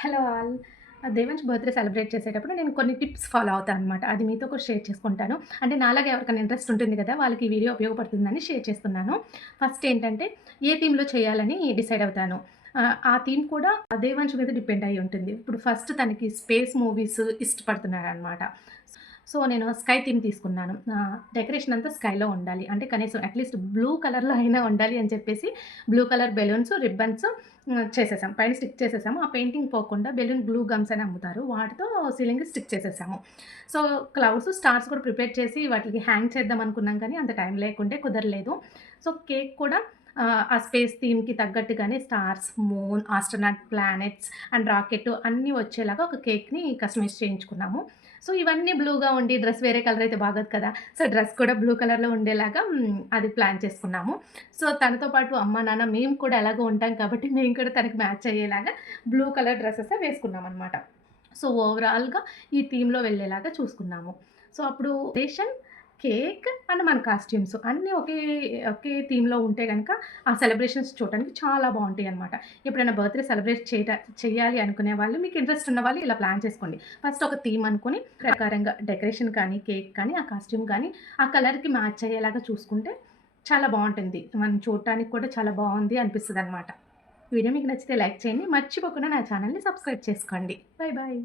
Hello all. Devansh birthday celebrate చేసేటప్పుడు నేను కొన్ని టిప్స్ ఫాలో అవుతాననమాట. అది మీతో కూడా షేర్ చేసుకుంటాను. అంటే నాలాగా ఎవరికైనా ఇంట్రెస్ట్ ఉంటుంది గదా! వాళ్ళకి ఈ వీడియో ఉపయోగపడుతుందని షేర్ చేస్తున్నాను. ఫస్ట్ ఏంటంటే ఏ థీమ్‌లో చేయాలని డిసైడ్ అవుతాను. ఆ థీమ్ కూడా దేవాంష్ మీద డిపెండ్ అయ్యి ఉంటుంది. ఇప్పుడు ఫస్ట్ తనకి స్పేస్ మూవీస్ ఇష్టపడుతున్నాడనమాట. సో, నేను స్కై థీమ్ తీసుకున్నాను. డెకరేషన్ అంతా స్కైలో ఉండాలి. అంటే కనీసం అట్‌లీస్ట్ బ్లూ కలర్‌లో అయినా ఉండాలి అని చెప్పేసి బ్లూ కలర్ బెలూన్స్, రిబ్బన్స్ చేసేసాం. పైన స్టిక్ చేసేసాము. ఆ పెయింటింగ్ పోకుండా బెలూన్ గ్లూ గమ్స్ అని అమ్ముతారు. వాటితో సీలింగ్‌కి స్టిక్ చేసేసాము. సో, క్లౌడ్స్, స్టార్స్ కూడా ప్రిపేర్ చేసి వాటికి హ్యాంగ్ చేద్దాం అనుకున్నాం కానీ అంత టైం లేకుంటే కుదరలేదు. సో, కేక్ కూడా ఆ స్పేస్ థీమ్‌కి తగ్గట్టుగానే stars, moon, astronaut, planets and rocket అన్నీ వచ్చేలాగా ఒక కేక్‌ని కస్టమైజ్ చేయించుకున్నాము. సో, ఇవన్నీ బ్లూగా ఉండి డ్రెస్ వేరే కలర్ అయితే బాగోదు కదా! సో, డ్రెస్ కూడా బ్లూ కలర్‌లో ఉండేలాగా అది ప్లాన్ చేసుకున్నాము. సో, తనతో పాటు అమ్మ, నాన్న మేము కూడా ఎలాగో ఉంటాం కాబట్టి మేము కూడా తనకి మ్యాచ్ అయ్యేలాగా బ్లూ కలర్ డ్రెసెసే వేసుకున్నామనమాట. సో, ఓవరాల్‌గా ఈ థీమ్‌లో వెళ్ళేలాగా చూసుకున్నాము. సో, అప్పుడు డెకరేషన్, కేక్ అండ్ మన కాస్ట్యూమ్స్ అన్నీ ఒకే థీమ్‌లో ఉంటే గనక ఆ సెలబ్రేషన్స్ చూడటానికి చాలా బావుంటాయనమాట. ఎప్పుడైనా బర్త్‌డే సెలబ్రేట్ చేయాలి అనుకునే వాళ్ళు, మీకు ఇంట్రెస్ట్ ఉన్న వాళ్ళు ఇలా ప్లాన్ చేసుకోండి. ఫస్ట్ ఒక థీమ్ అనుకోని ప్రకారంగా డెకరేషన్ కానీ, కేక్ కానీ, ఆ కాస్ట్యూమ్ కానీ, ఆ కలర్‌కి మ్యాచ్ అయ్యేలాగా చూసుకుంటే చాలా బావుంటుంది. మనం చూడటానికి కూడా చాలా బావుంది అనిపిస్తదనమాట. వీడియో మీకు నచ్చితే లైక్ చేయండి. మర్చిపోకుండా నా ఛానెల్‌ని సబ్స్క్రైబ్ చేసుకోండి. Bye bye.